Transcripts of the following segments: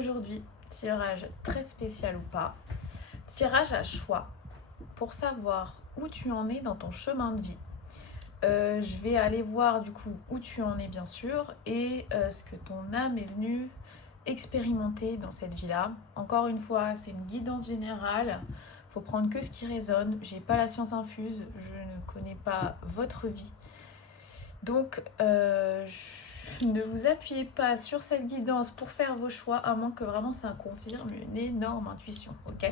Aujourd'hui, tirage très spécial ou pas, tirage à choix pour savoir où tu en es dans ton chemin de vie. Je vais aller voir du coup où tu en es bien sûr et ce que ton âme est venue expérimenter dans cette vie-là. Encore une fois, c'est une guidance générale. Faut prendre que ce qui résonne. J'ai pas la science infuse, je ne connais pas votre vie. Donc, ne vous appuyez pas sur cette guidance pour faire vos choix, à moins que vraiment ça confirme une énorme intuition, ok?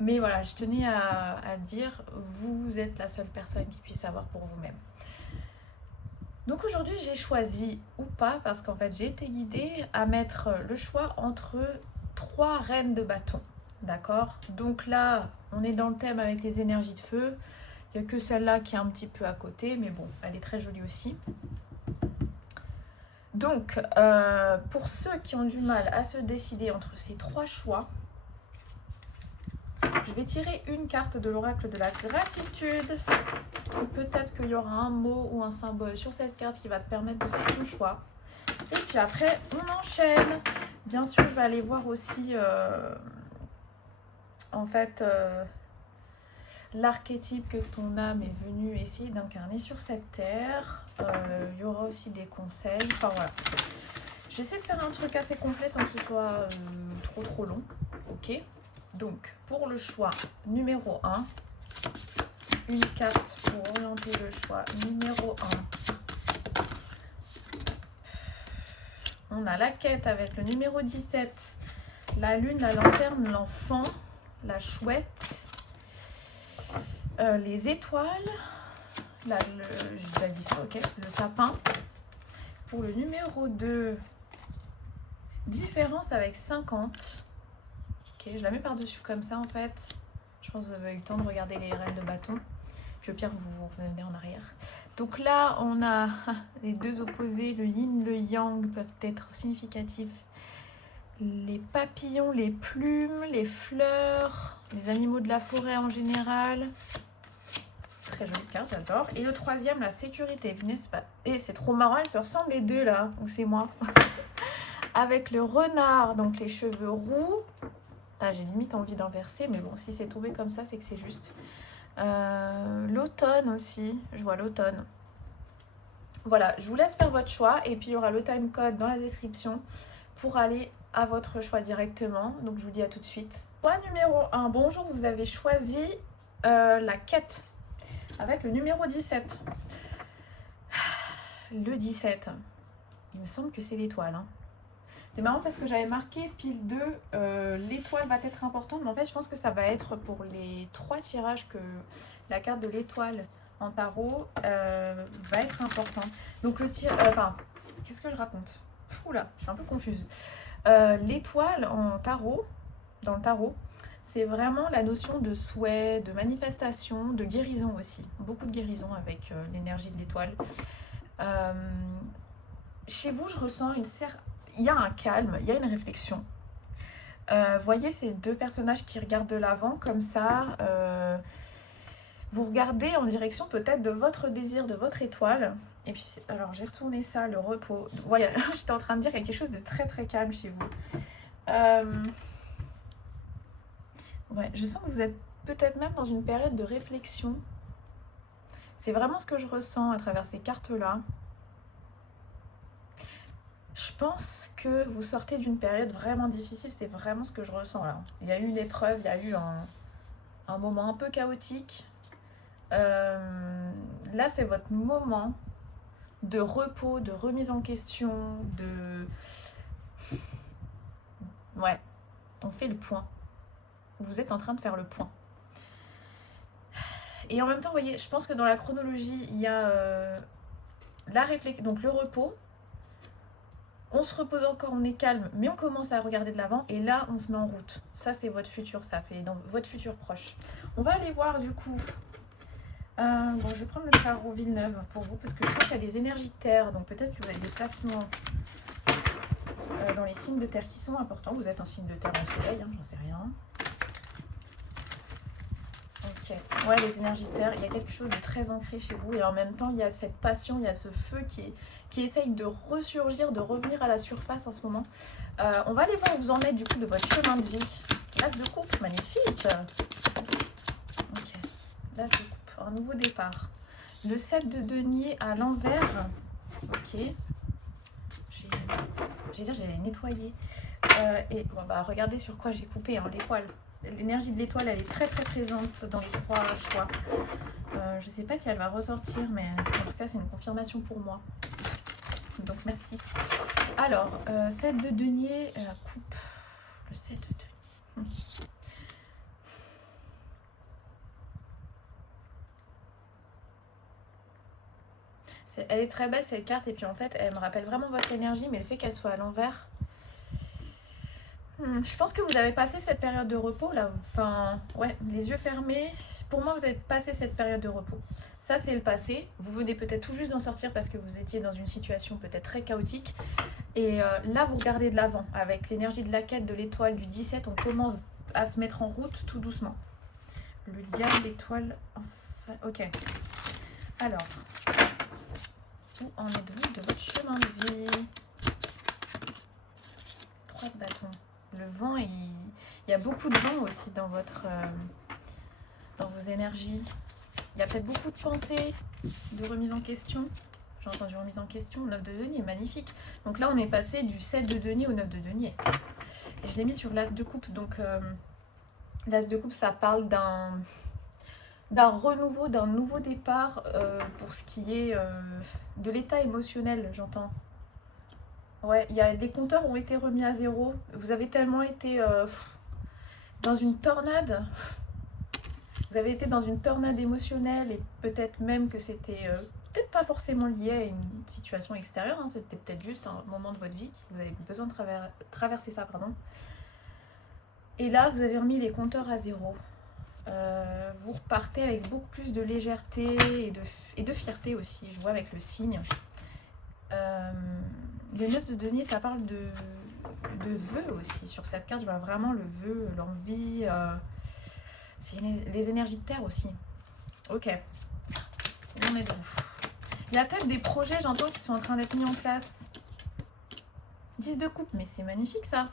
Mais voilà, je tenais à le dire, vous êtes la seule personne qui puisse savoir pour vous-même. Donc aujourd'hui, j'ai choisi ou pas, parce qu'en fait, j'ai été guidée à mettre le choix entre 3 reines de bâton, d'accord? Donc là, on est dans le thème avec les énergies de feu. Il n'y a que celle-là qui est un petit peu à côté, mais bon, elle est très jolie aussi. Donc, pour ceux qui ont du mal à se décider entre ces 3 choix, je vais tirer une carte de l'oracle de la gratitude. Peut-être qu'il y aura un mot ou un symbole sur cette carte qui va te permettre de faire ton choix. Et puis après, on enchaîne. Bien sûr, je vais aller voir aussi, l'archétype que ton âme est venue essayer d'incarner sur cette terre. Il y aura aussi des conseils. Enfin voilà. J'essaie de faire un truc assez complet sans que ce soit trop long. Ok. Donc, pour le choix numéro 1, une carte pour orienter le choix numéro 1. On a la quête avec le numéro 17. La lune, la lanterne, l'enfant, la chouette. Les étoiles, j'ai déjà dit ça, ok, le sapin. Pour le numéro 2, différence avec 50. Ok, je la mets par-dessus comme ça en fait. Je pense que vous avez eu le temps de regarder les reines de bâton. Puis au pire, vous revenez en arrière. Donc là, on a les deux opposés, le yin, le yang peuvent être significatifs. Les papillons, les plumes, les fleurs, les animaux de la forêt en général. Très jolie carte, j'adore. Et le 3e, la sécurité. Et c'est trop marrant, elles se ressemblent les deux là. Donc c'est moi. Avec le renard, donc les cheveux roux. J'ai limite envie d'inverser, mais bon, si c'est tombé comme ça, c'est que c'est juste. L'automne aussi, je vois l'automne. Voilà, je vous laisse faire votre choix. Et puis il y aura le time code dans la description pour aller à votre choix directement. Donc je vous dis à tout de suite. Choix numéro 1. Bonjour, vous avez choisi la quête avec le numéro 17. Le 17. Il me semble que c'est l'étoile. Hein. C'est marrant parce que j'avais marqué pile 2. L'étoile va être importante. Mais en fait, je pense que ça va être pour les 3 tirages que la carte de l'étoile en tarot va être importante. Donc le qu'est-ce que je raconte? Oula, je suis un peu confuse. L'étoile en tarot, dans le tarot, c'est vraiment la notion de souhait, de manifestation, de guérison aussi. Beaucoup de guérison avec l'énergie de l'étoile. Chez vous, je ressens il y a un calme, il y a une réflexion. Voyez ces 2 personnages qui regardent de l'avant comme ça. Vous regardez en direction peut-être de votre désir, de votre étoile. Et puis, alors j'ai retourné ça, le repos. Voilà, j'étais en train de dire qu'il y a quelque chose de très très calme chez vous. Ouais, je sens que vous êtes peut-être même dans une période de réflexion. C'est vraiment ce que je ressens à travers ces cartes-là. Je pense que vous sortez d'une période vraiment difficile, c'est vraiment ce que je ressens là. Il y a eu une épreuve, il y a eu un moment un peu chaotique. Là, c'est votre moment de repos, de remise en question, Ouais, on fait le point. Vous êtes en train de faire le point. Et en même temps, vous voyez, je pense que dans la chronologie, il y a la réflexion, donc le repos. On se repose encore, on est calme, mais on commence à regarder de l'avant et là, on se met en route. Ça, c'est votre futur, ça, c'est dans votre futur proche. On va aller voir du coup. Bon, je vais prendre le tarot Villeneuve pour vous parce que je sens qu'il y a des énergies de terre, donc peut-être que vous avez des placements dans les signes de terre qui sont importants. Vous êtes un signe de terre en soleil, hein, j'en sais rien. Ok, ouais, les énergies de terre, il y a quelque chose de très ancré chez vous et en même temps il y a cette passion, il y a ce feu qui essaye de ressurgir, de revenir à la surface en ce moment. On va aller voir où vous en êtes du coup de votre chemin de vie. L'as de coupe, magnifique. Ok, l'as de coupe, un nouveau départ. Le 7 de denier à l'envers. Ok, j'allais dire j'allais nettoyer. Et bon, bah, regardez sur quoi j'ai coupé, hein, l'étoile. L'énergie de l'étoile, elle est très très présente dans les 3 choix. Je sais pas si elle va ressortir, mais en tout cas, c'est une confirmation pour moi. Donc, merci. Alors, 7 de denier, la coupe. Le 7 de denier. Elle est très belle cette carte, et puis en fait, elle me rappelle vraiment votre énergie, mais le fait qu'elle soit à l'envers... Je pense que vous avez passé cette période de repos là, enfin ouais, les yeux fermés. Pour moi, vous avez passé cette période de repos. Ça, c'est le passé. Vous venez peut-être tout juste d'en sortir parce que vous étiez dans une situation peut-être très chaotique. Et là, vous regardez de l'avant. Avec l'énergie de la quête de l'étoile du 17, on commence à se mettre en route tout doucement. Le diable, l'étoile, enfin... Ok. Alors, où en êtes-vous de votre chemin de vie? 3 de bâton. Le vent, il y a beaucoup de vent aussi dans dans vos énergies. Il y a peut-être beaucoup de pensées, de remise en question. J'ai entendu remise en question. 9 de denier, magnifique. Donc là, on est passé du 7 de denier au 9 de denier. Et je l'ai mis sur l'as de coupe. Donc l'as de coupe, ça parle d'un renouveau, d'un nouveau départ pour ce qui est de l'état émotionnel, j'entends. Ouais, des compteurs ont été remis à zéro. Vous avez tellement été dans une tornade. Vous avez été dans une tornade émotionnelle et peut-être même que c'était peut-être pas forcément lié à une situation extérieure. Hein, c'était peut-être juste un moment de votre vie que vous avez besoin de traverser ça, pardon. Et là, vous avez remis les compteurs à zéro. Vous repartez avec beaucoup plus de légèreté et de fierté aussi. Je vois avec le signe. Les 9 de denier, ça parle de vœux aussi. Sur cette carte, je vois vraiment le vœu, l'envie. C'est les énergies de terre aussi. Ok. Où en êtes-vous? Il y a peut-être des projets, j'entends, qui sont en train d'être mis en place. 10 de coupe, mais c'est magnifique ça.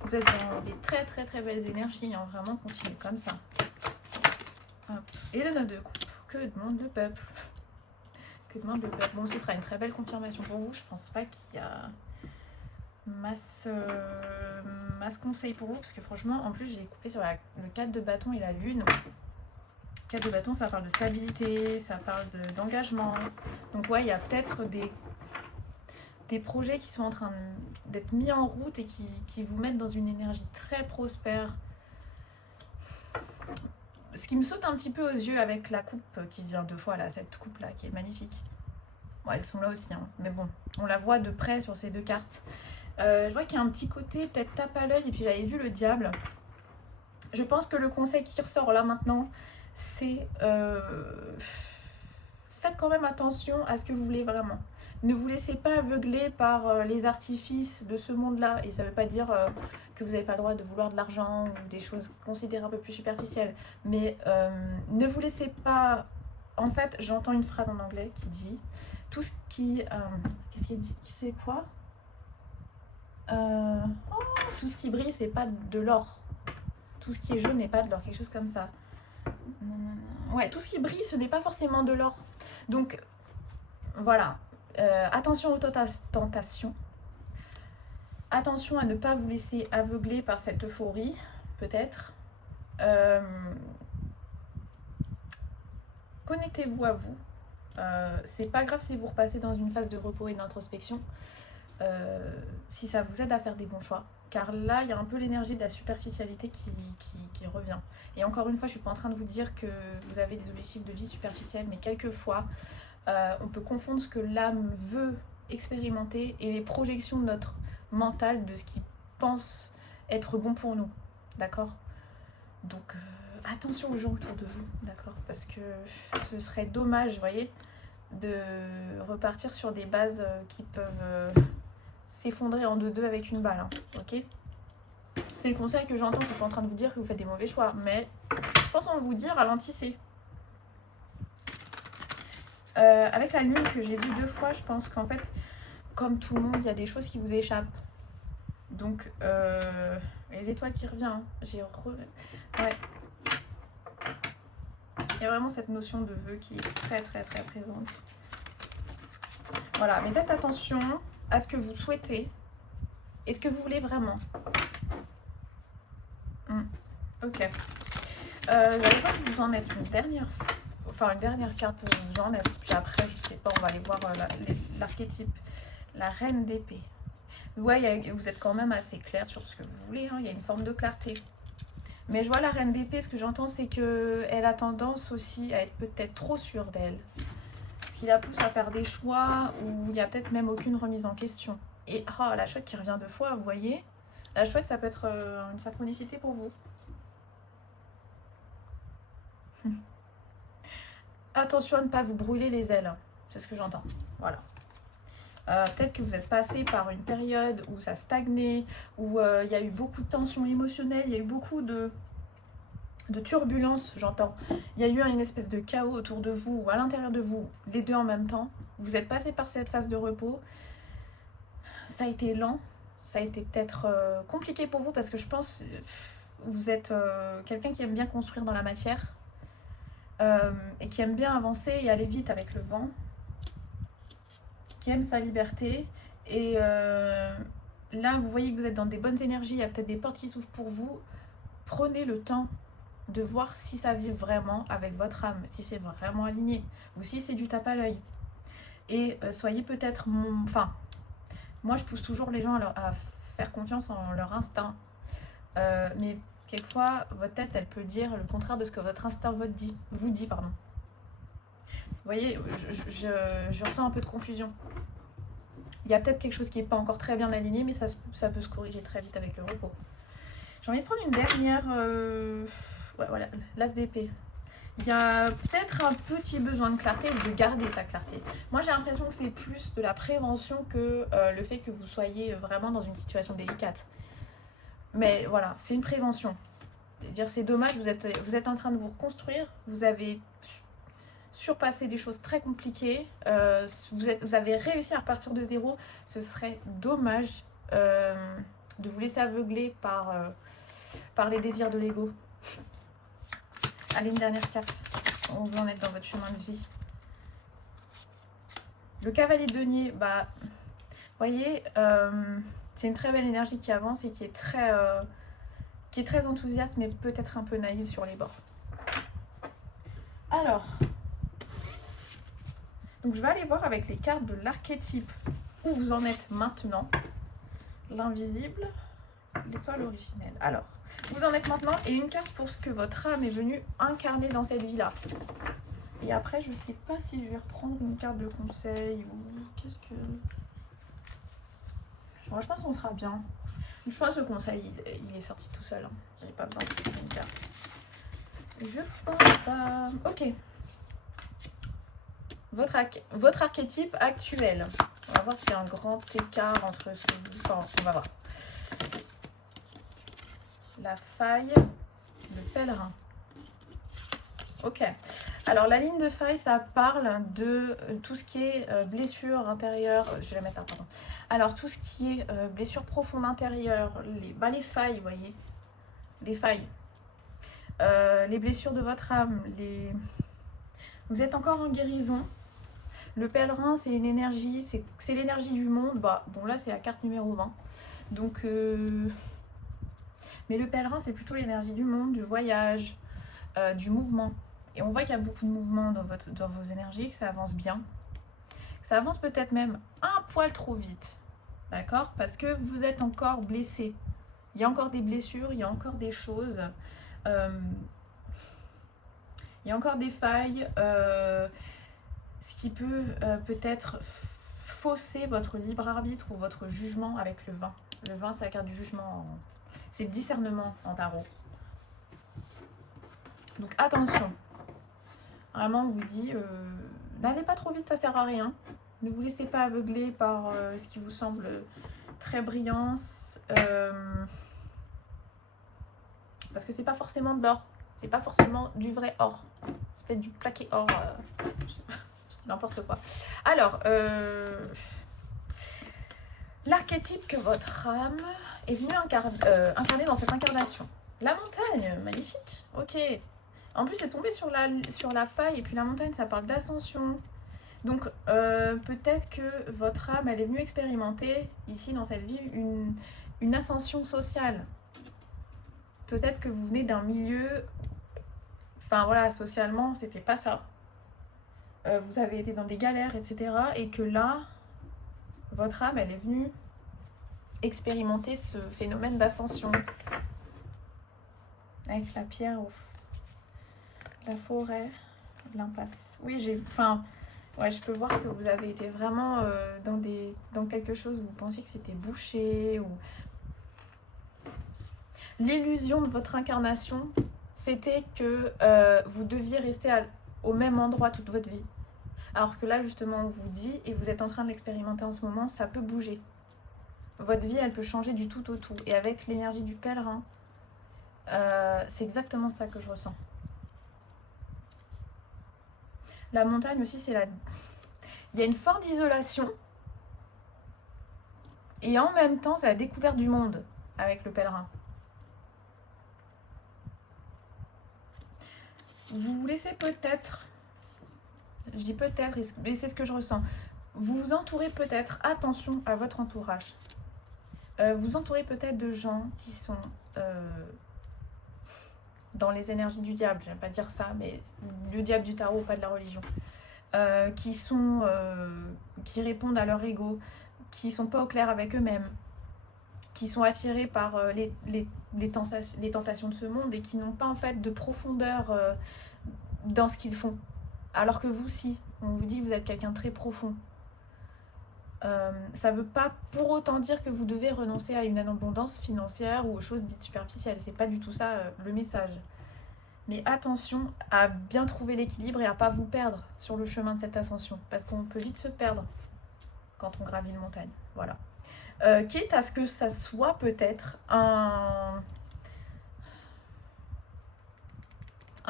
Vous êtes dans des très très très belles énergies. Hein. Vraiment, continuez comme ça. Hop. Et le 9 de coupe. Que demande le peuple? Demande le peuple. Bon, ce sera une très belle confirmation pour vous. Je pense pas qu'il y a masse conseil pour vous parce que franchement, en plus, j'ai coupé sur le 4 de bâton et la lune. 4 de bâton, ça parle de stabilité, ça parle d'engagement. Donc ouais, il y a peut-être des projets qui sont en train d'être mis en route et qui vous mettent dans une énergie très prospère. Ce qui me saute un petit peu aux yeux avec la coupe qui vient 2 fois là, cette coupe là qui est magnifique. Bon, elles sont là aussi, hein, mais bon, on la voit de près sur ces 2 cartes. Je vois qu'il y a un petit côté peut-être tape à l'œil et puis j'avais vu le diable. Je pense que le conseil qui ressort là maintenant, c'est faites quand même attention à ce que vous voulez vraiment. Ne vous laissez pas aveugler par les artifices de ce monde-là. Et ça ne veut pas dire que vous n'avez pas le droit de vouloir de l'argent ou des choses considérées un peu plus superficielles. Mais ne vous laissez pas... En fait, j'entends une phrase en anglais qui dit tout ce qui... qu'est-ce qu'il dit? C'est quoi? Tout ce qui brille, c'est pas de l'or. Tout ce qui est jaune n'est pas de l'or. Quelque chose comme ça. Ouais, tout ce qui brille, ce n'est pas forcément de l'or. Donc, voilà. Attention aux tentations. Attention à ne pas vous laisser aveugler par cette euphorie, peut-être. Connectez-vous à vous. C'est pas grave si vous repassez dans une phase de repos et d'introspection. Si ça vous aide à faire des bons choix. Car là, il y a un peu l'énergie de la superficialité qui revient. Et encore une fois, je ne suis pas en train de vous dire que vous avez des objectifs de vie superficiels, mais quelquefois, on peut confondre ce que l'âme veut expérimenter et les projections de notre mental, de ce qui pense être bon pour nous. D'accord? Donc, attention aux gens autour de vous, d'accord? Parce que ce serait dommage, vous voyez, de repartir sur des bases qui peuvent... s'effondrer en 2-2 avec une balle, hein, ok? C'est le conseil que j'entends, je suis pas en train de vous dire que vous faites des mauvais choix, mais je pense qu'on vous dit ralentissez. Avec la lune que j'ai vue 2 fois, je pense qu'en fait, comme tout le monde, il y a des choses qui vous échappent. Donc, et l'étoile qui revient, hein. Ouais. Il y a vraiment cette notion de vœu qui est très très très présente. Voilà, mais faites attention à ce que vous souhaitez et ce que vous voulez vraiment. Ok. J'allais voir que vous en êtes une dernière fois. Enfin, une dernière carte pour vous en êtes. Puis après, je sais pas, on va aller voir l'archétype. La reine d'épée. Ouais, vous êtes quand même assez clair sur ce que vous voulez. Hein. Il y a une forme de clarté. Mais je vois la reine d'épée, ce que j'entends, c'est qu'elle a tendance aussi à être peut-être trop sûre d'elle. Ce qui la pousse à faire des choix où il n'y a peut-être même aucune remise en question. Et la chouette qui revient 2 fois, vous voyez. La chouette, ça peut être une synchronicité pour vous. Attention à ne pas vous brûler les ailes. C'est ce que j'entends. Voilà. Peut-être que vous êtes passé par une période où ça stagnait, où il y a eu beaucoup de tensions émotionnelles, il y a eu beaucoup de turbulences, j'entends. Il y a eu une espèce de chaos autour de vous ou à l'intérieur de vous, les deux en même temps. Vous êtes passé par cette phase de repos. Ça a été lent, ça a été peut-être compliqué pour vous parce que je pense que vous êtes quelqu'un qui aime bien construire dans la matière et qui aime bien avancer et aller vite avec le vent, qui aime sa liberté. Et là, vous voyez que vous êtes dans des bonnes énergies, il y a peut-être des portes qui s'ouvrent pour vous. Prenez le temps de voir si ça vit vraiment avec votre âme, si c'est vraiment aligné, ou si c'est du tape à l'œil. Et soyez peut-être... Enfin, moi je pousse toujours les gens à faire confiance en leur instinct. Mais quelquefois, votre tête, elle peut dire le contraire de ce que votre instinct vous dit. Pardon. Vous voyez, je ressens un peu de confusion. Il y a peut-être quelque chose qui n'est pas encore très bien aligné, mais ça peut se corriger très vite avec le repos. J'ai envie de prendre une dernière... Ouais, voilà, l'as d'épée. Il y a peut-être un petit besoin de clarté ou de garder sa clarté. Moi, j'ai l'impression que c'est plus de la prévention que le fait que vous soyez vraiment dans une situation délicate. Mais voilà, c'est une prévention. Dire c'est dommage, vous êtes en train de vous reconstruire, vous avez surpassé des choses très compliquées, vous avez réussi à repartir de zéro. Ce serait dommage de vous laisser aveugler par les désirs de l'ego. Allez, une dernière carte. On veut en être dans votre chemin de vie. Le cavalier de denier, bah, vous voyez, c'est une très belle énergie qui avance et qui est très enthousiaste, mais peut-être un peu naïve sur les bords. Alors, donc je vais aller voir avec les cartes de l'archétype où vous en êtes maintenant. L'invisible, l'étoile originelle. Alors, vous en êtes maintenant et une carte pour ce que votre âme est venue incarner dans cette vie-là. Et après, je sais pas si je vais reprendre une carte de conseil ou qu'est-ce que... Je pense qu'on sera bien. Je pense que le conseil, il est sorti tout seul. Hein. J'ai pas besoin de prendre une carte. Je pense pas... Ok. Votre archétype actuel. On va voir s'il y a un grand écart entre ce que vous... Enfin, on va voir. La faille, le pèlerin. Ok. Alors, la ligne de faille, ça parle de tout ce qui est blessure intérieure. Je vais la mettre là, pardon. Alors, tout ce qui est blessure profonde intérieure, les failles, vous voyez. Les failles. Les blessures de votre âme. Vous êtes encore en guérison. Le pèlerin, c'est une énergie, c'est l'énergie du monde. Bah, bon, là, c'est la carte numéro 20. Donc, mais le pèlerin, c'est plutôt l'énergie du monde, du voyage, du mouvement. Et on voit qu'il y a beaucoup de mouvement dans vos énergies, que ça avance bien. Ça avance peut-être même un poil trop vite. D'accord? Parce que vous êtes encore blessé. Il y a encore des blessures, il y a encore des choses. Il y a encore des failles. Ce qui peut peut-être fausser votre libre arbitre ou votre jugement avec le vin. Le vin, c'est la carte du jugement. C'est le discernement en tarot. Donc attention. Vraiment, on vous dit, n'allez pas trop vite, ça sert à rien. Ne vous laissez pas aveugler par ce qui vous semble très brillant. Parce que c'est pas forcément de l'or. C'est pas forcément du vrai or. C'est peut-être du plaqué or. Je dis n'importe quoi. Alors, l'archétype que votre âme est venue incarner dans cette incarnation. La montagne, magnifique. Ok. En plus, c'est tombé sur la faille. Et puis la montagne, ça parle d'ascension. Donc, peut-être que votre âme, elle est venue expérimenter, ici, dans cette vie, une ascension sociale. Peut-être que vous venez d'un milieu... Enfin, voilà, socialement, c'était pas ça. Vous avez été dans des galères, etc. Et que là, votre âme, elle est venue expérimenter ce phénomène d'ascension. Avec la pierre, la forêt, l'impasse. Oui, ouais, je peux voir que vous avez été vraiment dans quelque chose où vous pensiez que c'était bouché. Ou... L'illusion de votre incarnation, c'était que vous deviez rester au même endroit toute votre vie. Alors que là, justement, on vous dit, et vous êtes en train de l'expérimenter en ce moment, ça peut bouger. Votre vie, elle peut changer du tout au tout. Et avec l'énergie du pèlerin, c'est exactement ça que je ressens. La montagne aussi, c'est il y a une forme d'isolation. Et en même temps, c'est la découverte du monde avec le pèlerin. Vous vous laissez peut-être, je dis peut-être, mais c'est ce que je ressens, vous vous entourez peut-être, attention à votre entourage, vous entourez peut-être de gens qui sont dans les énergies du diable, j'aime pas dire ça, mais le diable du tarot, pas de la religion, qui répondent à leur ego, qui sont pas au clair avec eux-mêmes, qui sont attirés par les tentations de ce monde et qui n'ont pas en fait de profondeur dans ce qu'ils font. Alors que vous, si, on vous dit que vous êtes quelqu'un de très profond. Ça veut pas pour autant dire que vous devez renoncer à une abondance financière ou aux choses dites superficielles. C'est pas du tout ça le message. Mais attention à bien trouver l'équilibre et à pas vous perdre sur le chemin de cette ascension. Parce qu'on peut vite se perdre quand on gravit une montagne. Voilà. Quitte à ce que ça soit peut-être un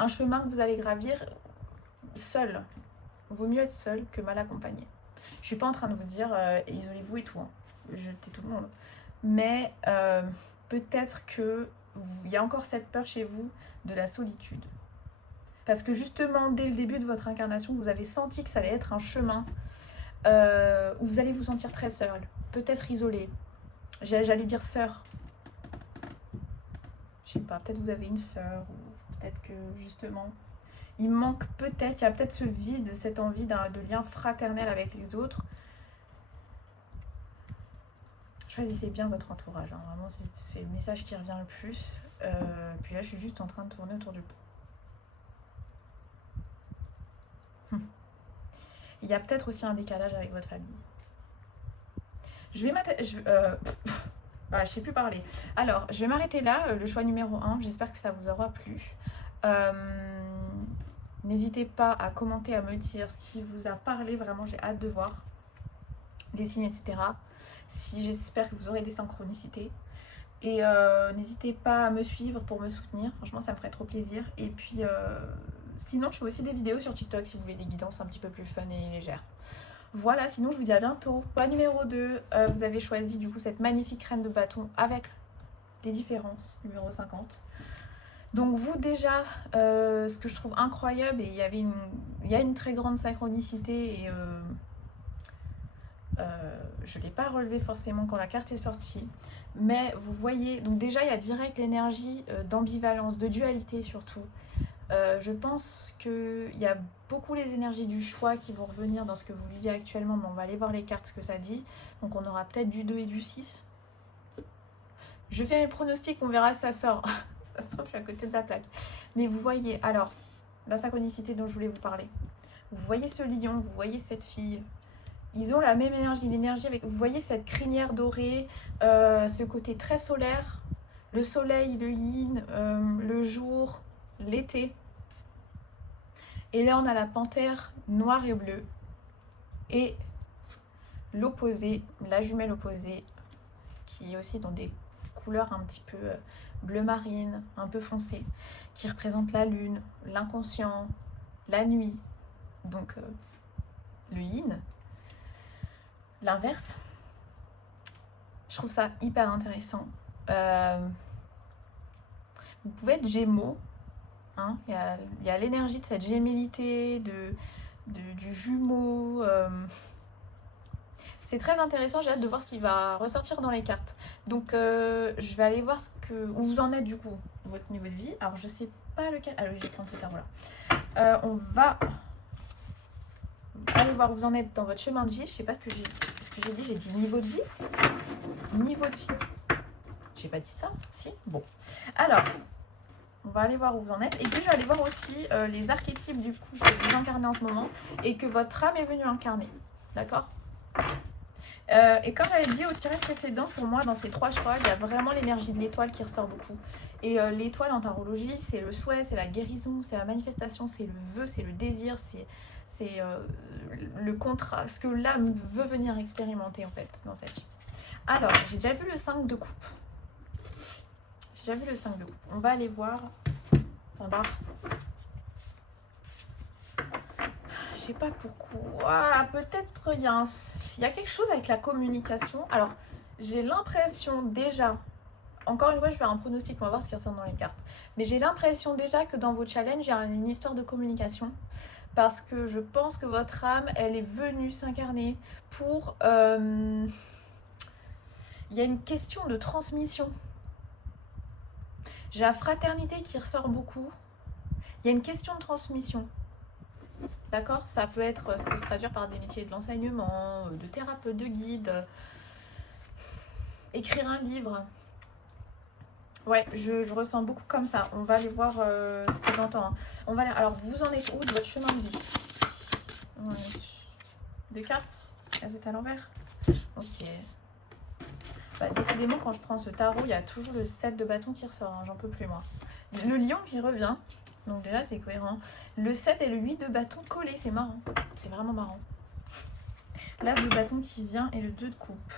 chemin que vous allez gravir seul. Vaut mieux être seul que mal accompagné. Je suis pas en train de vous dire isolez-vous et tout, hein. Jetez tout le monde. Mais peut-être que il y a encore cette peur chez vous de la solitude. Parce que justement, dès le début de votre incarnation, vous avez senti que ça allait être un chemin où vous allez vous sentir très seul, peut-être isolé. J'allais dire sœur. Je sais pas, peut-être vous avez une sœur, ou peut-être que justement, il manque peut-être, il y a peut-être ce vide, cette envie de lien fraternel avec les autres. Choisissez bien votre entourage, hein. Vraiment c'est le message qui revient le plus. Puis là je suis juste en train de tourner autour du pot. Il y a peut-être aussi un décalage avec votre famille. Voilà, je sais plus parler. Alors, je vais m'arrêter là, le choix numéro 1. J'espère que ça vous aura plu. N'hésitez pas à commenter, à me dire ce qui vous a parlé. Vraiment, j'ai hâte de voir les signes, etc. J'espère que vous aurez des synchronicités. Et n'hésitez pas à me suivre pour me soutenir. Franchement, ça me ferait trop plaisir. Et puis, sinon, je fais aussi des vidéos sur TikTok si vous voulez des guidances un petit peu plus fun et légères. Voilà, sinon je vous dis à bientôt. Choix numéro 2, vous avez choisi du coup cette magnifique reine de bâton avec des différences, numéro 50. Donc vous déjà, ce que je trouve incroyable, et il y a une très grande synchronicité, et je ne l'ai pas relevé forcément quand la carte est sortie, mais vous voyez, donc déjà il y a direct l'énergie d'ambivalence, de dualité surtout. Je pense qu'il y a beaucoup les énergies du choix qui vont revenir dans ce que vous vivez actuellement, mais on va aller voir les cartes, ce que ça dit. Donc on aura peut-être du 2 et du 6. Je fais mes pronostics, on verra si ça sort. Ça se trouve, je suis à côté de la plaque. Mais vous voyez, alors, la synchronicité dont je voulais vous parler. Vous voyez ce lion, vous voyez cette fille. Ils ont la même énergie, l'énergie avec... Vous voyez cette crinière dorée, ce côté très solaire, le soleil, le yin, le jour, l'été. Et là, on a la panthère noire et bleue. Et l'opposé, la jumelle opposée, qui est aussi dans des couleurs un petit peu bleu marine, un peu foncé, qui représente la lune, l'inconscient, la nuit, donc le yin, l'inverse. Je trouve ça hyper intéressant. Vous pouvez être Gémeaux, hein, il y a l'énergie de cette gémellité, du jumeau. C'est très intéressant, j'ai hâte de voir ce qui va ressortir dans les cartes. Donc je vais aller voir où vous en êtes du coup, votre niveau de vie. Alors je sais pas lequel. Ah oui, je vais prendre ce tarot là. On va aller voir où vous en êtes dans votre chemin de vie. Je sais pas ce que j'ai dit. J'ai dit niveau de vie. Niveau de vie. J'ai pas dit ça? Si? Bon. Alors, on va aller voir où vous en êtes. Et puis je vais aller voir aussi les archétypes du coup que vous incarnez en ce moment et que votre âme est venue incarner. D'accord? Et comme j'avais dit au tirage précédent, pour moi, dans ces 3 choix, il y a vraiment l'énergie de l'étoile qui ressort beaucoup. Et l'étoile en tarologie, c'est le souhait, c'est la guérison, c'est la manifestation, c'est le vœu, c'est le désir, c'est le contrat, ce que l'âme veut venir expérimenter en fait dans cette vie. Alors, j'ai déjà vu le 5 de coupe. On va aller voir en bas. Je sais pas pourquoi. Peut-être il y a quelque chose avec la communication. Alors, j'ai l'impression déjà, encore une fois, je vais faire un pronostic, on va voir ce qui ressort dans les cartes. Mais j'ai l'impression déjà que dans vos challenges, il y a une histoire de communication. Parce que je pense que votre âme, elle est venue s'incarner pour... il y a une question de transmission. J'ai la fraternité qui ressort beaucoup. Il y a une question de transmission. D'accord? Ça peut se traduire par des métiers de l'enseignement, de thérapeute, de guide, écrire un livre. Ouais, je ressens beaucoup comme ça. On va aller voir ce que j'entends. Hein. Alors, vous en êtes où de votre chemin de vie? Deux cartes? Elles étaient à l'envers? Ok. Bah, décidément, quand je prends ce tarot, il y a toujours le 7 de bâton qui ressort. Hein. J'en peux plus, moi. Le lion qui revient. Donc déjà, c'est cohérent. Le 7 et le 8 de bâton collés. C'est marrant. C'est vraiment marrant. L'as de bâton qui vient et le 2 de coupe.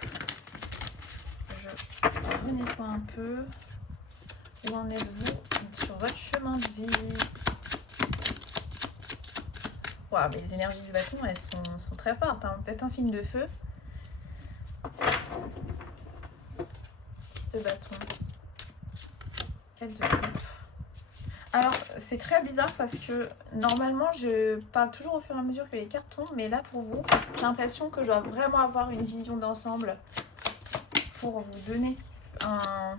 Je renettoie un peu. Où en êtes-vous sur votre chemin de vie? Waouh, les énergies du bâton, elles sont très fortes. Hein. Peut-être un signe de feu. 10 de bâton. 4 de coupe. Alors, c'est très bizarre parce que normalement, je parle toujours au fur et à mesure que les cartes tombent. Mais là, pour vous, j'ai l'impression que je dois vraiment avoir une vision d'ensemble pour vous donner un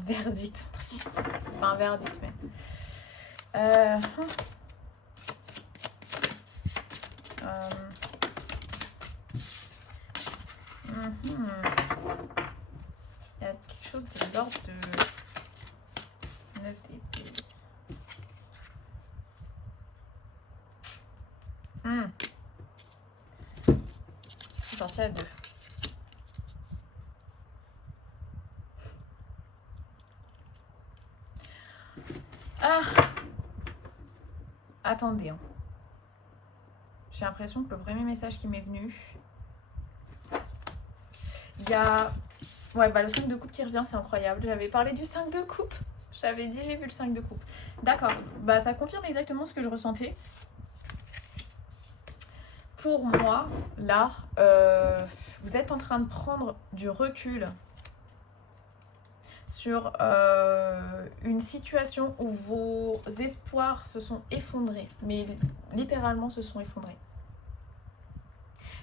verdict. C'est pas un verdict, mais... Il y a quelque chose de l'ordre de 9 d'épée. Qu'est-ce qui est sorti à 2? Ah! Attendez. Hein. J'ai l'impression que le premier message qui m'est venu... Il y a... Ouais, bah le 5 de coupe qui revient, c'est incroyable. J'avais parlé du 5 de coupe. J'avais dit j'ai vu le 5 de coupe. D'accord, bah ça confirme exactement ce que je ressentais. Pour moi, là, vous êtes en train de prendre du recul sur une situation où vos espoirs se sont effondrés. Mais littéralement se sont effondrés.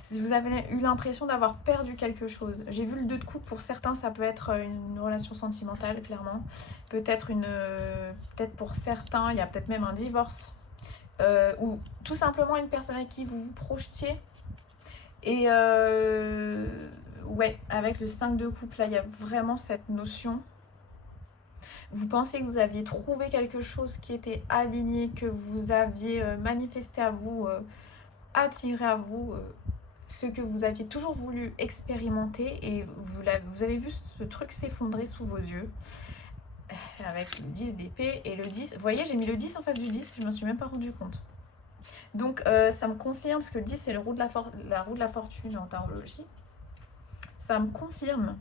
Si vous avez eu l'impression d'avoir perdu quelque chose, j'ai vu le 2 de coupe, pour certains ça peut être une relation sentimentale clairement, peut-être pour certains il y a peut-être même un divorce, ou tout simplement une personne à qui vous vous projetiez, et ouais, avec le 5 de coupe là il y a vraiment cette notion, vous pensez que vous aviez trouvé quelque chose qui était aligné, que vous aviez manifesté à vous, attiré à vous, ce que vous aviez toujours voulu expérimenter, et vous avez vu ce truc s'effondrer sous vos yeux avec le 10 d'épée et le 10. Vous voyez, j'ai mis le 10 en face du 10, je m'en suis même pas rendu compte. Donc ça me confirme, parce que le 10 c'est la roue de la fortune en tarologie, ça me confirme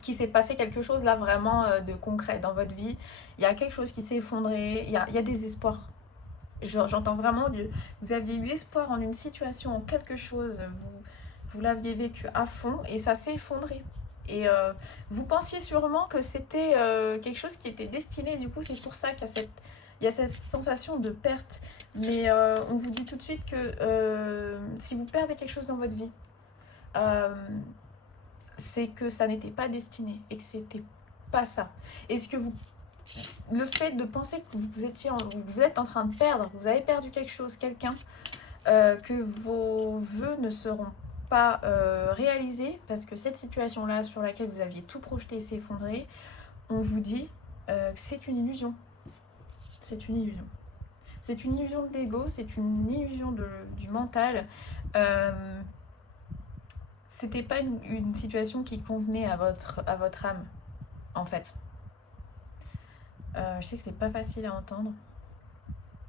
qu'il s'est passé quelque chose là vraiment de concret dans votre vie. Il y a quelque chose qui s'est effondré, il y a des espoirs. J'entends vraiment, vous aviez eu espoir en une situation, en quelque chose, vous l'aviez vécu à fond et ça s'est effondré. Et vous pensiez sûrement que c'était quelque chose qui était destiné, du coup c'est pour ça qu'il y a cette sensation de perte. Mais on vous dit tout de suite que si vous perdez quelque chose dans votre vie, c'est que ça n'était pas destiné et que c'était pas ça. Est-ce que le fait de penser que vous êtes en train de perdre, vous avez perdu quelque chose, quelqu'un, que vos vœux ne seront pas réalisés parce que cette situation-là sur laquelle vous aviez tout projeté s'est effondrée, on vous dit que c'est une illusion. C'est une illusion. C'est une illusion de l'ego, c'est une illusion du mental. C'était pas une situation qui convenait à votre âme, en fait. Je sais que c'est pas facile à entendre.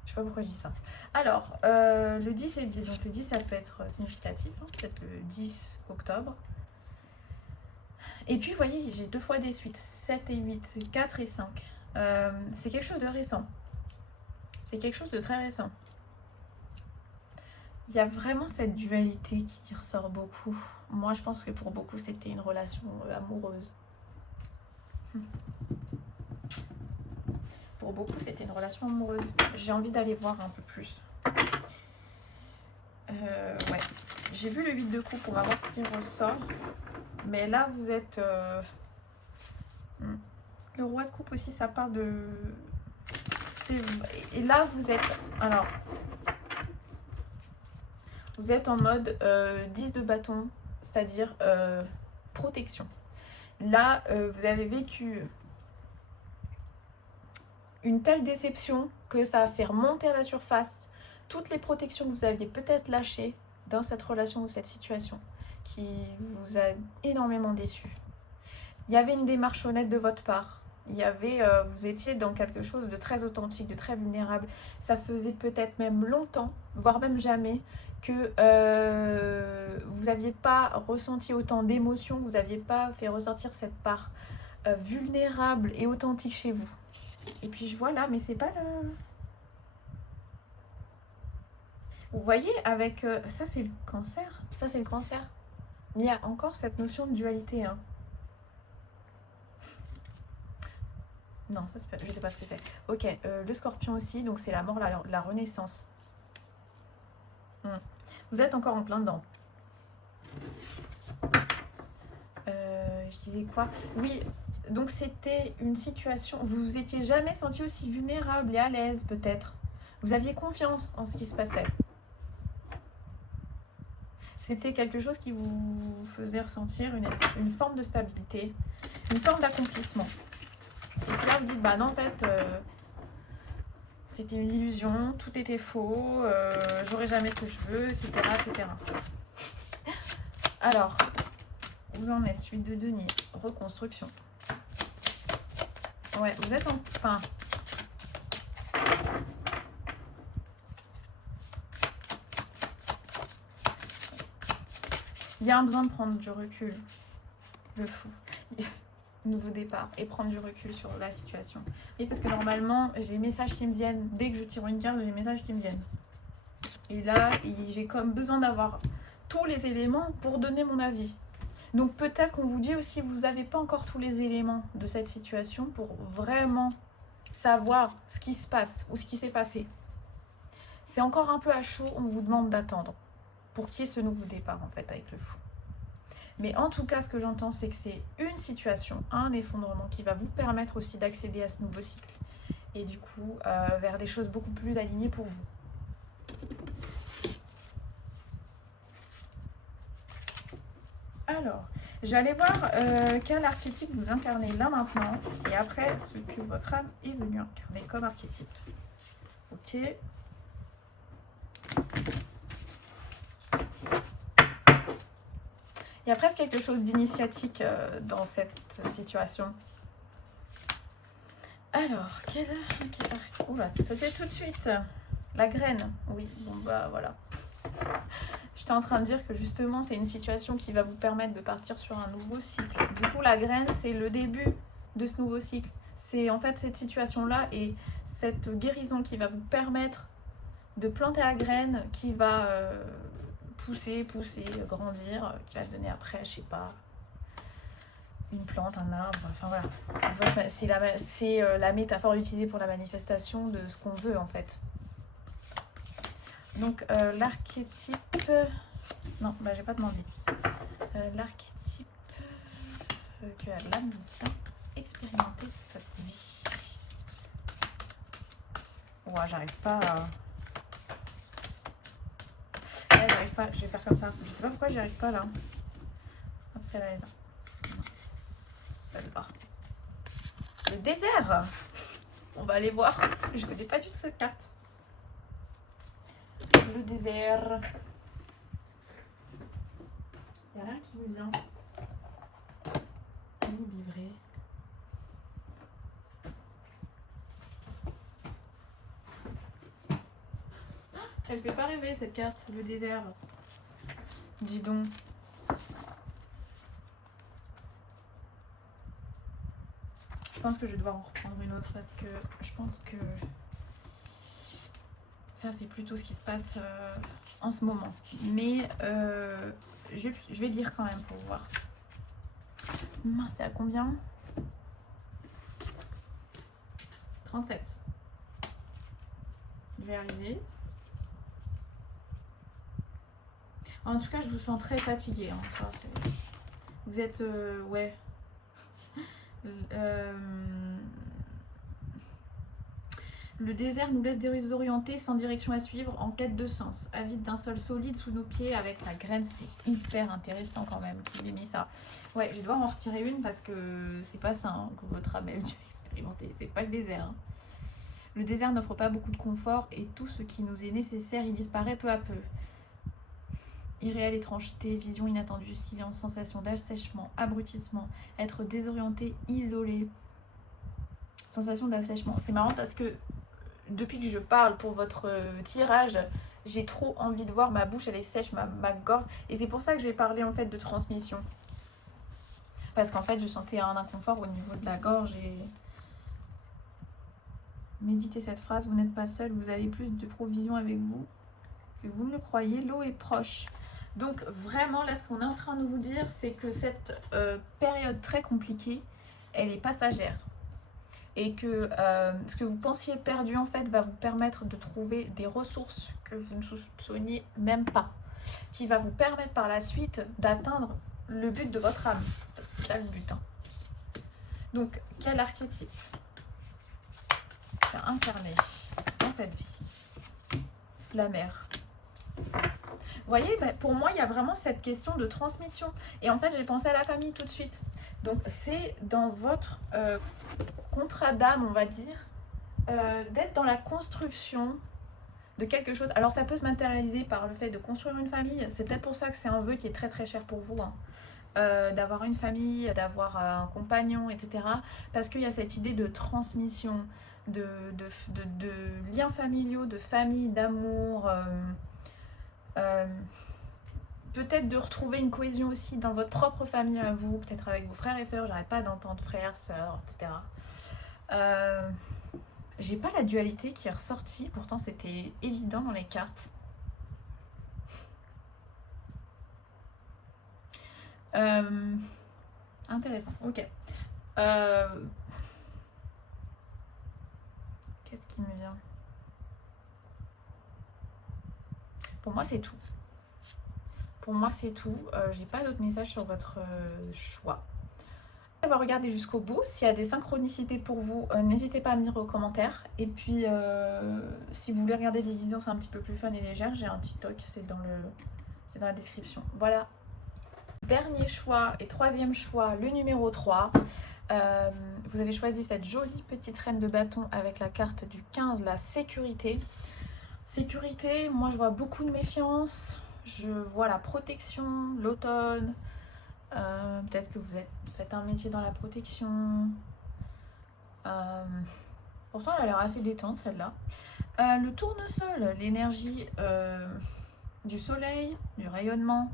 Je sais pas pourquoi je dis ça. Alors, le 10 et le 10. Donc le 10, ça peut être significatif, hein, peut-être le 10 octobre. Et puis, vous voyez, j'ai 2 fois des suites. 7 et 8, 4 et 5. C'est quelque chose de récent. C'est quelque chose de très récent. Il y a vraiment cette dualité qui ressort beaucoup. Moi, je pense que pour beaucoup, c'était une relation amoureuse. Pour beaucoup, c'était une relation amoureuse. J'ai envie d'aller voir un peu plus. Ouais. J'ai vu le 8 de coupe, on va voir ce qui ressort. Mais là, vous êtes... Le roi de coupe aussi, ça parle de... Et là, vous êtes... Alors... Vous êtes en mode 10 de bâton, c'est-à-dire protection. Là, vous avez vécu une telle déception que ça a fait remonter à la surface toutes les protections que vous aviez peut-être lâchées dans cette relation ou cette situation qui vous a énormément déçu. Il y avait une démarche honnête de votre part. Il y avait, vous étiez dans quelque chose de très authentique, de très vulnérable. Ça faisait peut-être même longtemps, voire même jamais, que vous n'aviez pas ressenti autant d'émotions, vous n'aviez pas fait ressortir cette part vulnérable et authentique chez vous. Et puis je vois là, mais c'est pas le... Vous voyez, avec... ça c'est le cancer. Ça c'est le cancer. Mais il y a encore cette notion de dualité, hein. Non, ça, je sais pas ce que c'est. Ok, le scorpion aussi, donc c'est la mort, la renaissance. Vous êtes encore en plein dedans. Je disais quoi? Oui, donc c'était une situation... Vous vous étiez jamais senti aussi vulnérable et à l'aise, peut-être. Vous aviez confiance en ce qui se passait. C'était quelque chose qui vous faisait ressentir une forme de stabilité, une forme d'accomplissement. Et puis là, vous dites, bah non, en fait, c'était une illusion, tout était faux, j'aurai jamais ce que je veux, etc., etc. Alors, vous en êtes, 8 de denier, reconstruction. Ouais, vous êtes en... Enfin... Il y a un besoin de prendre du recul, le fou. Nouveau départ et prendre du recul sur la situation. Oui, parce que normalement, j'ai des messages qui me viennent. Dès que je tire une carte, j'ai des messages qui me viennent. Et là, j'ai comme besoin d'avoir tous les éléments pour donner mon avis. Donc peut-être qu'on vous dit aussi, vous n'avez pas encore tous les éléments de cette situation pour vraiment savoir ce qui se passe ou ce qui s'est passé. C'est encore un peu à chaud, on vous demande d'attendre pour qu'il y ait ce nouveau départ en fait avec le fou. Mais en tout cas, ce que j'entends, c'est que c'est une situation, un effondrement qui va vous permettre aussi d'accéder à ce nouveau cycle. Et du coup, vers des choses beaucoup plus alignées pour vous. Alors, je vais aller voir quel archétype vous incarnez là maintenant. Et après, ce que votre âme est venue incarner comme archétype. Ok. Il y a presque quelque chose d'initiatique dans cette situation. Alors, oula, c'est sauté tout de suite. La graine. Oui, bon bah voilà. J'étais en train de dire que justement, c'est une situation qui va vous permettre de partir sur un nouveau cycle. Du coup, la graine, c'est le début de ce nouveau cycle. C'est en fait cette situation-là et cette guérison qui va vous permettre de planter la graine qui va pousser, grandir, qui va donner après, je sais pas, une plante, un arbre, enfin voilà. C'est la métaphore utilisée pour la manifestation de ce qu'on veut en fait. Donc l'archétype... Non, bah j'ai pas demandé. L'archétype que l'âme vient expérimenter cette vie. Ouais, j'arrive pas à... Ouais, j'arrive pas, je vais faire comme ça. Je sais pas pourquoi j'y arrive pas là. Hop, celle-là est là. Celle-là. Le désert. On va aller voir. Je connais pas du tout cette carte. Le désert. Il n'y a rien qui me vient. Nous livrer. Elle fait pas rêver cette carte, le désert. Dis donc. Je pense que je vais devoir en reprendre une autre parce que je pense que ça c'est plutôt ce qui se passe en ce moment. Mais je vais lire quand même pour voir. Mince, c'est à combien? 37. Je vais arriver. En tout cas, je vous sens très fatiguée. Hein, ça, vous êtes... ouais. Le désert nous laisse désorientés, sans direction à suivre, en quête de sens. Avide d'un sol solide sous nos pieds avec la graine. C'est hyper intéressant quand même qu'il ait mis ça. Ouais, je vais devoir en retirer une parce que c'est pas ça hein, que votre âme a dû expérimenter. C'est pas le désert. Hein. Le désert n'offre pas beaucoup de confort et tout ce qui nous est nécessaire y disparaît peu à peu. Irréelle étrangeté, vision inattendue, silence, sensation d'assèchement, abrutissement, être désorienté, isolé. Sensation d'assèchement. C'est marrant parce que depuis que je parle pour votre tirage, j'ai trop envie de voir ma bouche, elle est sèche, ma gorge. Et c'est pour ça que j'ai parlé en fait de transmission. Parce qu'en fait, je sentais un inconfort au niveau de la gorge et... Méditez cette phrase, vous n'êtes pas seul, vous avez plus de provisions avec vous que vous ne le croyez, l'eau est proche. Donc vraiment, là, ce qu'on est en train de vous dire, c'est que cette période très compliquée, elle est passagère. Et que ce que vous pensiez perdu, en fait, va vous permettre de trouver des ressources que vous ne soupçonniez même pas. Qui va vous permettre par la suite d'atteindre le but de votre âme. Parce que c'est ça le but. Hein. Donc, quel archétype qui a incarné dans cette vie? La mère. Vous voyez, bah, pour moi, il y a vraiment cette question de transmission. Et en fait, j'ai pensé à la famille tout de suite. Donc, c'est dans votre contrat d'âme, on va dire, d'être dans la construction de quelque chose. Alors, ça peut se matérialiser par le fait de construire une famille. C'est peut-être pour ça que c'est un vœu qui est très très cher pour vous. Hein. D'avoir une famille, d'avoir un compagnon, etc. Parce qu'il y a cette idée de transmission, de liens familiaux, de famille, d'amour... peut-être de retrouver une cohésion aussi dans votre propre famille à vous, peut-être avec vos frères et sœurs, j'arrête pas d'entendre frères, sœurs, etc. J'ai pas la dualité qui est ressortie, pourtant c'était évident dans les cartes. Intéressant, ok. Qu'est-ce qui me vient? Pour moi, c'est tout. Pour moi, c'est tout. J'ai pas d'autres messages sur votre choix. On va regarder jusqu'au bout. S'il y a des synchronicités pour vous, n'hésitez pas à me dire aux commentaires. Et puis, si vous voulez regarder des vidéos, c'est un petit peu plus fun et légère. J'ai un TikTok, c'est dans la description. Voilà. Dernier choix et troisième choix, le numéro 3. Vous avez choisi cette jolie petite reine de bâton avec la carte du 15, la sécurité. Sécurité, moi je vois beaucoup de méfiance, je vois la protection, l'automne, peut-être que vous faites un métier dans la protection. Pourtant elle a l'air assez détente celle-là. Le tournesol, l'énergie du soleil, du rayonnement.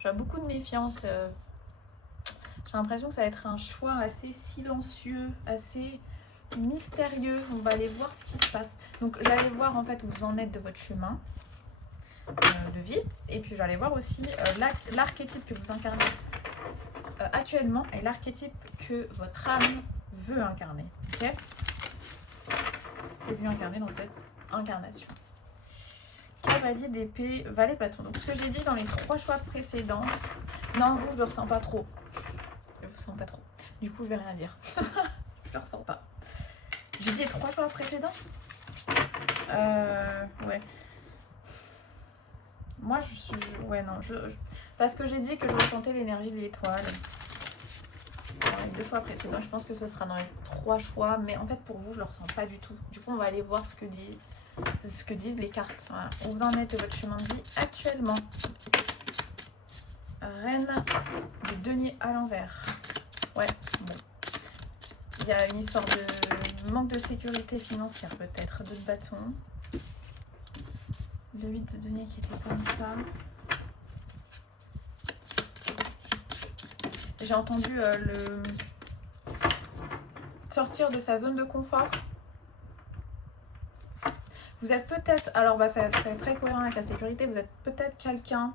J'ai beaucoup de méfiance. J'ai l'impression que ça va être un choix assez silencieux, assez mystérieux. On va aller voir ce qui se passe. Donc j'allais voir en fait où vous en êtes de votre chemin de vie. Et puis j'allais voir aussi l'archétype que vous incarnez actuellement et l'archétype que votre âme veut incarner. Ok, est venu incarner dans cette incarnation. Cavalier d'épée, valet bâton. Donc ce que j'ai dit dans les 3 choix précédents, non, vous je le ressens pas trop. Je vous sens pas trop. Du coup je vais rien dire. Je le ressens pas. J'ai dit les 3 choix précédents. Ouais. Moi ouais non, parce que j'ai dit que je ressentais l'énergie de l'étoile. Dans les 2 choix précédents, je pense que ce sera dans les 3 choix, mais en fait pour vous je le ressens pas du tout. Du coup on va aller voir ce que disent les cartes. Voilà. Où vous en êtes de votre chemin de vie actuellement. Reine de denier à l'envers. Ouais, bon. Il y a une histoire de manque de sécurité financière peut-être, de bâton. Le 8 de denier qui était comme ça. J'ai entendu le sortir de sa zone de confort. Vous êtes peut-être, alors ça serait très cohérent avec la sécurité, vous êtes peut-être quelqu'un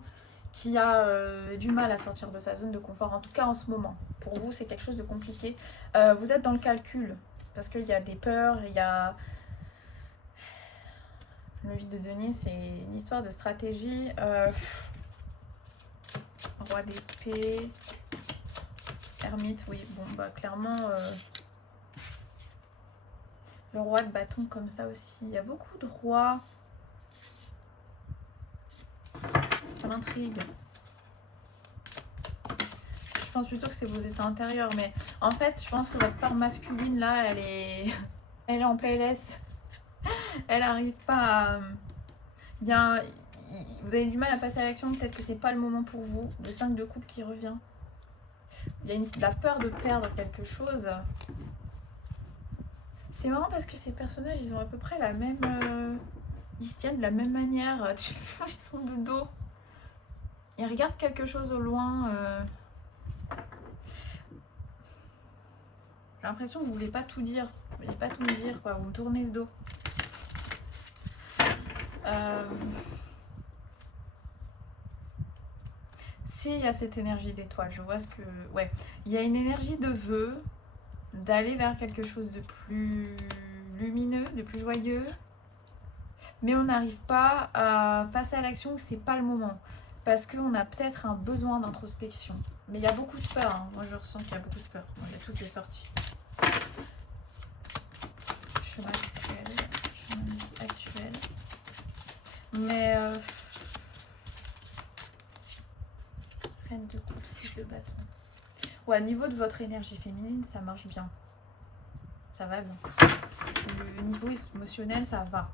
qui a du mal à sortir de sa zone de confort, en tout cas en ce moment. Pour vous, c'est quelque chose de compliqué. Vous êtes dans le calcul, parce qu'il y a des peurs, il y a... Le 8 de denier, c'est une histoire de stratégie. Roi d'épée, ermite, oui, bon, bah clairement... Le roi de bâton comme ça aussi. Il y a beaucoup de rois. Ça m'intrigue. Je pense plutôt que c'est vos états intérieurs. Mais en fait, je pense que votre part masculine, là, elle est en PLS. Elle n'arrive pas à... Vous avez du mal à passer à l'action. Peut-être que c'est pas le moment pour vous. Le 5 de coupe qui revient. Il y a la peur de perdre quelque chose. C'est marrant parce que ces personnages, ils ont à peu près la même... Ils se tiennent de la même manière. Ils sont de dos. Ils regardent quelque chose au loin. J'ai l'impression que vous voulez pas tout dire. Vous voulez pas tout me dire, quoi. Vous me tournez le dos. Si, il y a cette énergie d'étoile. Je vois ce que... Ouais. Il y a une énergie de vœu. D'aller vers quelque chose de plus lumineux, de plus joyeux. Mais on n'arrive pas à passer à l'action, c'est pas le moment. Parce qu'on a peut-être un besoin d'introspection. Mais il y a beaucoup de peur. Hein. Moi, je ressens qu'il y a beaucoup de peur. Bon, il y a tout qui est sorti. Chemin actuel. Mais... Reine de coupe, 6 de bâton. Ouais, au niveau de votre énergie féminine, ça marche bien. Ça va bien. Le niveau émotionnel, ça va.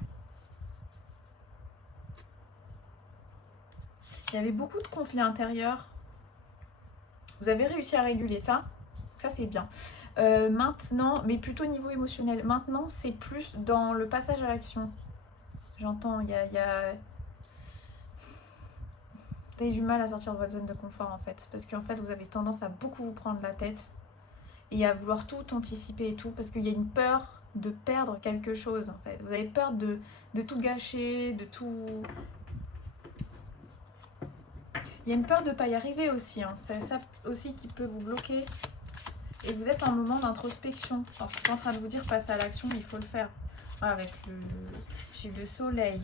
Il y avait beaucoup de conflits intérieurs. Vous avez réussi à réguler ça. Ça, c'est bien. Maintenant, mais plutôt au niveau émotionnel. Maintenant, c'est plus dans le passage à l'action. J'entends, il y a... Vous avez du mal à sortir de votre zone de confort, en fait. Parce qu'en fait, vous avez tendance à beaucoup vous prendre la tête. Et à vouloir tout anticiper et tout. Parce qu'il y a une peur de perdre quelque chose, en fait. Vous avez peur de tout gâcher, de tout... Il y a une peur de ne pas y arriver aussi. Hein. C'est ça aussi qui peut vous bloquer. Et vous êtes en moment d'introspection. Alors, je suis pas en train de vous dire passer à l'action, mais il faut le faire. Voilà, avec j'ai eu le soleil,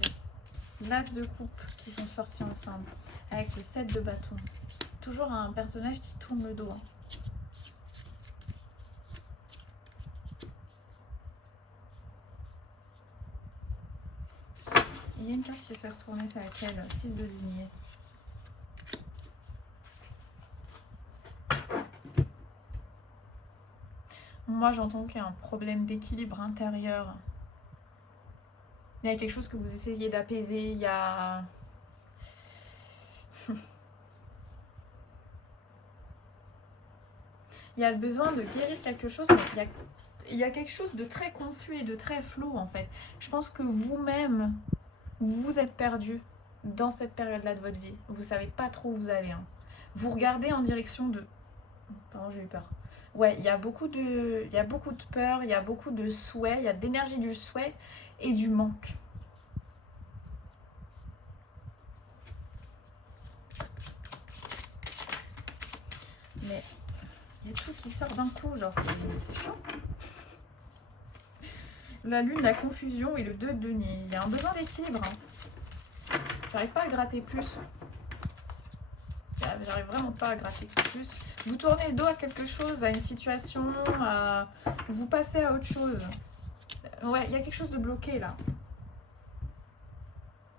l'as de coupe qui sont sortis ensemble. Avec le 7 de bâton. Toujours un personnage qui tourne le dos. Hein. Il y a une carte qui s'est retournée, c'est laquelle? 6 de denier. Moi, j'entends qu'il y a un problème d'équilibre intérieur. Il y a quelque chose que vous essayez d'apaiser. Il y a... il y a le besoin de guérir quelque chose, mais il y a quelque chose de très confus et de très flou, en fait. Je pense que vous-même, vous êtes perdu dans cette période-là de votre vie. Vous savez pas trop où vous allez. Hein. Vous regardez en direction de... Pardon, j'ai eu peur. Ouais, il y a beaucoup de peur, il y a beaucoup de souhait, il y a de l'énergie du souhait et du manque. Mais il y a tout qui sort d'un coup, genre c'est chaud. La lune, la confusion et le 2 de denier. Il y a un besoin d'équilibre. Hein. J'arrive pas à gratter plus. J'arrive vraiment pas à gratter plus. Vous tournez le dos à quelque chose, à une situation, vous passez à autre chose. Ouais, il y a quelque chose de bloqué là.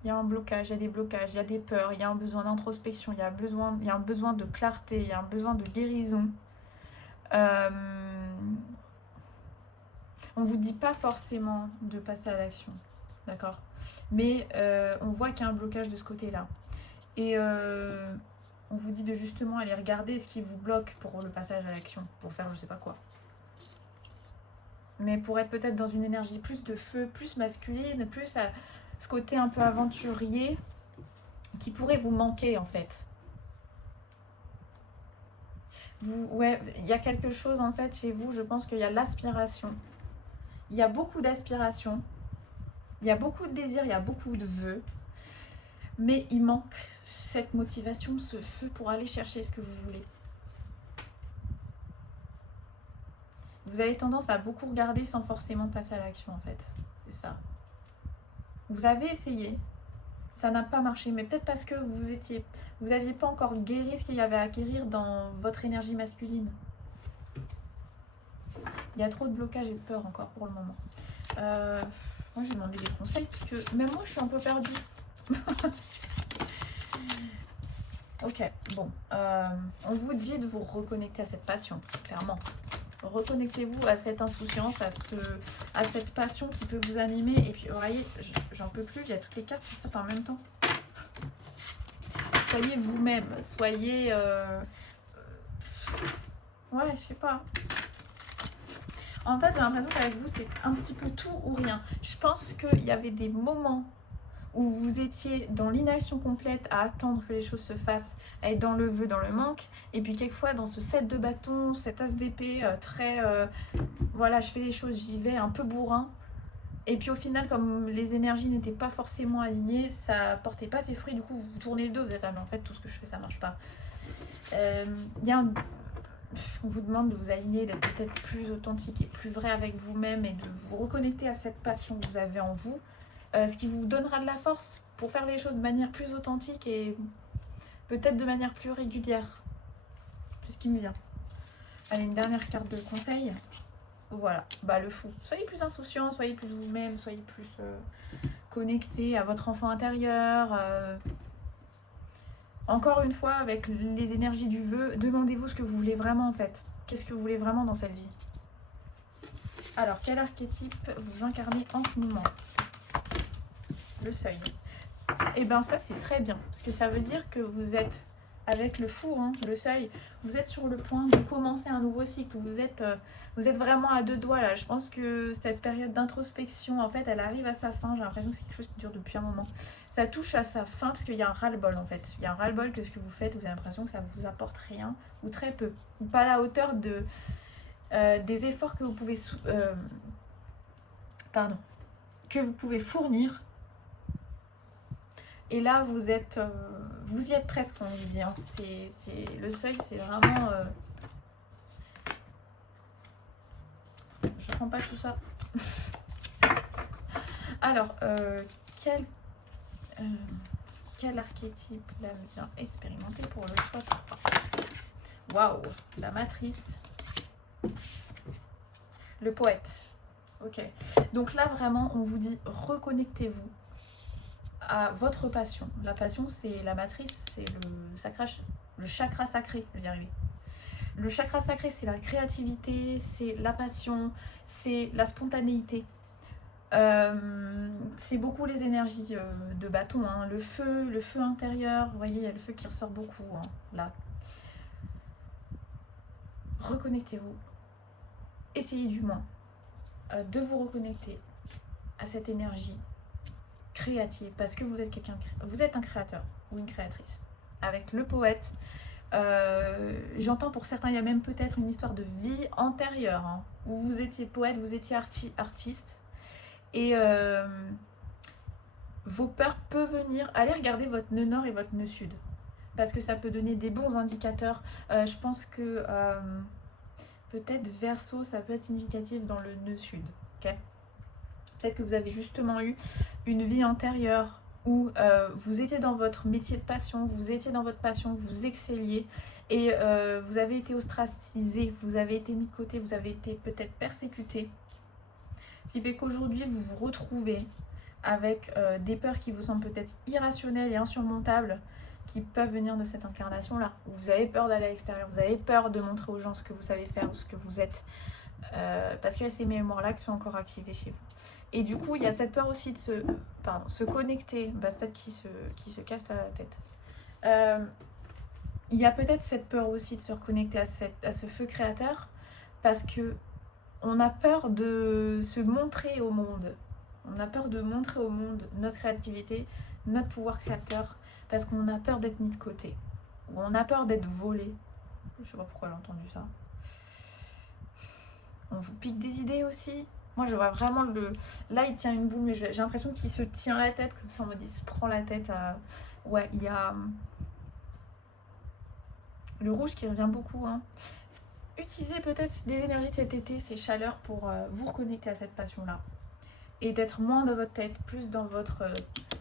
Il y a un blocage, il y a des blocages, il y a des peurs, il y a un besoin d'introspection, il y a un besoin de clarté, il y a un besoin de guérison. On vous dit pas forcément de passer à l'action, d'accord? Mais on voit qu'il y a un blocage de ce côté-là. Et on vous dit de justement aller regarder ce qui vous bloque pour le passage à l'action, pour faire je sais pas quoi. Mais pour être peut-être dans une énergie plus de feu, plus masculine, plus à ce côté un peu aventurier qui pourrait vous manquer en fait. Ouais, il y a quelque chose en fait chez vous, je pense qu'il y a l'aspiration. Il y a beaucoup d'aspiration, il y a beaucoup de désirs, il y a beaucoup de vœux, mais il manque cette motivation, ce feu pour aller chercher ce que vous voulez. Vous avez tendance à beaucoup regarder sans forcément passer à l'action en fait, c'est ça. Vous avez essayé, ça n'a pas marché, mais peut-être parce que vous aviez pas encore guéri ce qu'il y avait à guérir dans votre énergie masculine. Il y a trop de blocage et de peur encore pour le moment. Moi, je vais demander des conseils parce que même moi, je suis un peu perdue. Ok, bon. On vous dit de vous reconnecter à cette passion, clairement. Reconnectez-vous à cette insouciance, à cette passion qui peut vous animer. Et puis, vous voyez, j'en peux plus, il y a toutes les cartes qui sortent en même temps. Soyez vous-même, soyez... Ouais, je sais pas. En fait, j'ai l'impression qu'avec vous, c'est un petit peu tout ou rien. Je pense qu'il y avait des moments où vous étiez dans l'inaction complète à attendre que les choses se fassent, à être dans le vœu, dans le manque. Et puis quelquefois, dans ce 7 de bâton, cet as d'épée très... voilà, je fais les choses, j'y vais, un peu bourrin. Et puis au final, comme les énergies n'étaient pas forcément alignées, ça portait pas ses fruits. Du coup, vous tournez le dos, vous êtes « Ah mais en fait, tout ce que je fais, ça marche pas. » Il y a un... On vous demande de vous aligner, d'être peut-être plus authentique et plus vrai avec vous-même et de vous reconnecter à cette passion que vous avez en vous, ce qui vous donnera de la force pour faire les choses de manière plus authentique et peut-être de manière plus régulière. C'est ce qui me vient. Allez, une dernière carte de conseil. Voilà, bah le fou. Soyez plus insouciant, soyez plus vous-même, soyez plus connecté à votre enfant intérieur. Encore une fois, avec les énergies du vœu, demandez-vous ce que vous voulez vraiment en fait. Qu'est-ce que vous voulez vraiment dans cette vie? Alors, quel archétype vous incarnez en ce moment? Le seuil. Et bien ça, c'est très bien. Parce que ça veut dire que vous êtes, avec le fou, hein, le seuil, vous êtes sur le point de commencer un nouveau cycle. Vous êtes vraiment à 2 doigts là. Je pense que cette période d'introspection, en fait, elle arrive à sa fin. J'ai l'impression que c'est quelque chose qui dure depuis un moment. Ça touche à sa fin parce qu'il y a un ras-le-bol en fait. Il y a un ras-le-bol que ce que vous faites, vous avez l'impression que ça vous apporte rien ou très peu. Ou pas à la hauteur des efforts que vous pouvez fournir. Et là, vous y êtes presque, on dit. Hein. Le seuil, c'est vraiment... Je prends pas tout ça. Alors, quel archétype là vient expérimenter pour le choix 3? Waouh, la matrice. Le poète. Ok. Donc là, vraiment, on vous dit reconnectez-vous à votre passion. La passion, c'est la matrice, c'est le chakra sacré, je vais y arriver. Le chakra sacré, c'est la créativité, c'est la passion, c'est la spontanéité. C'est beaucoup les énergies de bâton, hein. Le feu intérieur, vous voyez, il y a le feu qui ressort beaucoup, hein, là. Reconnectez-vous. Essayez du moins de vous reconnecter à cette énergie créative, parce que vous êtes vous êtes un créateur ou une créatrice. Avec le poète, j'entends pour certains, il y a même peut-être une histoire de vie antérieure, hein, où vous étiez poète, vous étiez artiste, et vos peurs peuvent venir. Allez regarder votre nœud nord et votre nœud sud, parce que ça peut donner des bons indicateurs. Je pense que peut-être Verseau, ça peut être significatif dans le nœud sud. Ok, peut-être que vous avez justement eu une vie antérieure où vous étiez dans votre métier de passion, vous étiez dans votre passion, vous excelliez, et vous avez été ostracisé, vous avez été mis de côté, vous avez été peut-être persécuté. Ce qui fait qu'aujourd'hui, vous vous retrouvez avec des peurs qui vous semblent peut-être irrationnelles et insurmontables, qui peuvent venir de cette incarnation-là. Vous avez peur d'aller à l'extérieur, vous avez peur de montrer aux gens ce que vous savez faire, ce que vous êtes, parce qu'il y a ces mémoires-là qui sont encore activées chez vous. Et du coup, il y a cette peur aussi de se connecter. Bastard qui se casse la tête. Il y a peut-être cette peur aussi de se reconnecter à ce feu créateur, parce que on a peur de se montrer au monde. On a peur de montrer au monde notre créativité, notre pouvoir créateur, parce qu'on a peur d'être mis de côté. Ou on a peur d'être volé. Je sais pas pourquoi j'ai entendu ça. On vous pique des idées aussi. Moi, je vois vraiment le... Là, il tient une boule, mais j'ai l'impression qu'il se tient la tête, comme ça, en mode, il se prend la tête. Ouais, il y a... le rouge qui revient beaucoup, hein. Utilisez peut-être les énergies de cet été, ces chaleurs, pour vous reconnecter à cette passion-là. Et d'être moins dans votre tête, plus dans votre...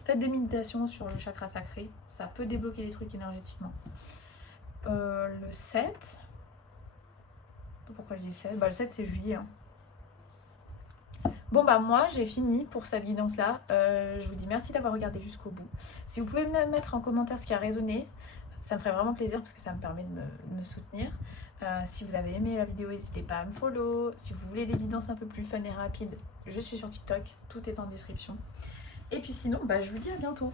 Faites des méditations sur le chakra sacré. Ça peut débloquer des trucs énergétiquement. Le 7... Pourquoi je dis 7 ? Bah, le 7, c'est juillet, hein. Bon bah moi j'ai fini pour cette guidance là, je vous dis merci d'avoir regardé jusqu'au bout. Si vous pouvez me mettre en commentaire ce qui a résonné, ça me ferait vraiment plaisir parce que ça me permet de me soutenir. Si vous avez aimé la vidéo, n'hésitez pas à me follow. Si vous voulez des guidances un peu plus fun et rapides, je suis sur TikTok, tout est en description. Et puis sinon, bah, je vous dis à bientôt.